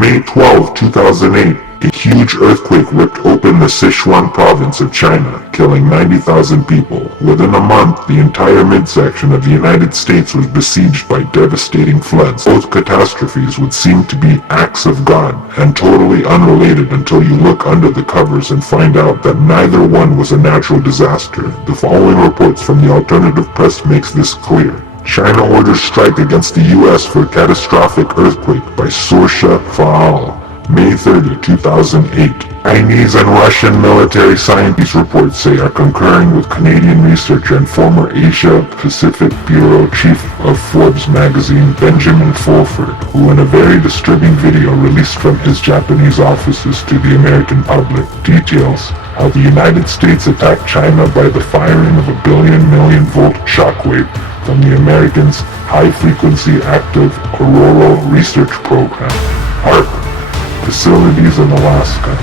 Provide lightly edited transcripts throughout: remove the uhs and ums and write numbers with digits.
May 12, 2008, a huge earthquake ripped open the Sichuan province of China, killing 90,000 people. Within a month, the entire midsection of the United States was besieged by devastating floods. Both catastrophes would seem to be acts of God, and totally unrelated until you look under the covers and find out that neither one was a natural disaster. The following reports from the alternative press makes this clear. China orders strike against the U.S. for catastrophic earthquake by Sorsha Faal. May 30, 2008. Chinese and Russian military scientists, reports say, are concurring with Canadian researcher and former Asia-Pacific Bureau Chief of Forbes magazine Benjamin Fulford, who in a very disturbing video released from his Japanese offices to the American public, details how the United States attacked China by the firing of a billion-million-volt shockwave from the Americans' high-frequency active Aurora research program, HAARP, facilities in Alaska.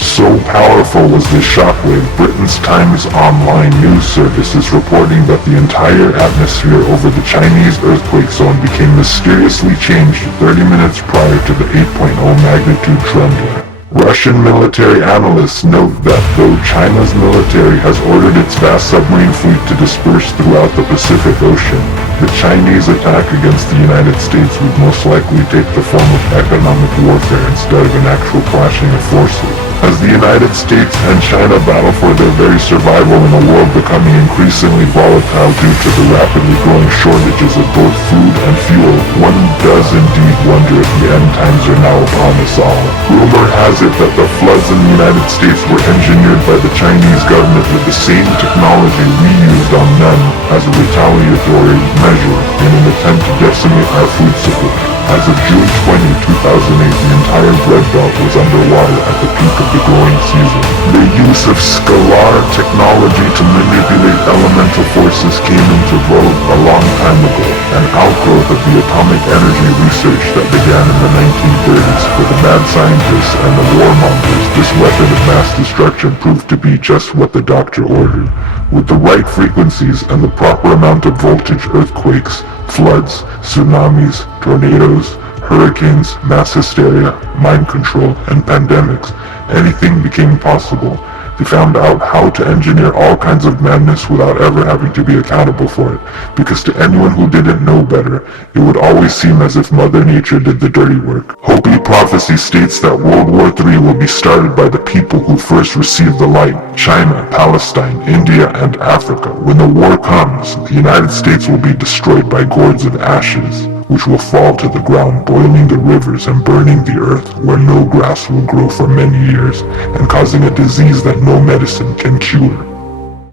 So powerful was this shockwave, Britain's Times Online news service is reporting that the entire atmosphere over the Chinese earthquake zone became mysteriously changed 30 minutes prior to the 8.0 magnitude trembler. Russian military analysts note that though China's military has ordered its vast submarine fleet to disperse throughout the Pacific Ocean, the Chinese attack against the United States would most likely take the form of economic warfare instead of an actual clashing of forces. As the United States and China battle for their very survival in a world becoming increasingly volatile due to the rapidly growing shortages of both food and fuel, one does indeed wonder if the end times are now upon us all. Rumor has it that the floods in the United States were engineered by the Chinese government with the same technology we used on them as a retaliatory measure in an attempt to decimate our food supply. As of June 20, 2008, the entire bread belt was underwater at the peak of the growing season. The use of scalar technology to manipulate elemental forces came into vogue a long time ago, an outgrowth of the atomic energy research that began in the 1930s. For the mad scientists and the warmongers, this weapon of mass destruction proved to be just what the doctor ordered. With the right frequencies and the proper amount of voltage, earthquakes, floods, tsunamis, tornadoes, hurricanes, mass hysteria, mind control, and pandemics, anything became possible. They found out how to engineer all kinds of madness without ever having to be accountable for it, because to anyone who didn't know better, it would always seem as if Mother Nature did the dirty work. Hopi prophecy states that World War III will be started by the people who first received the light: China, Palestine, India, and Africa. When the war comes, the United States will be destroyed by gourds of ashes, which will fall to the ground, boiling the rivers and burning the earth where no grass will grow for many years, and causing a disease that no medicine can cure.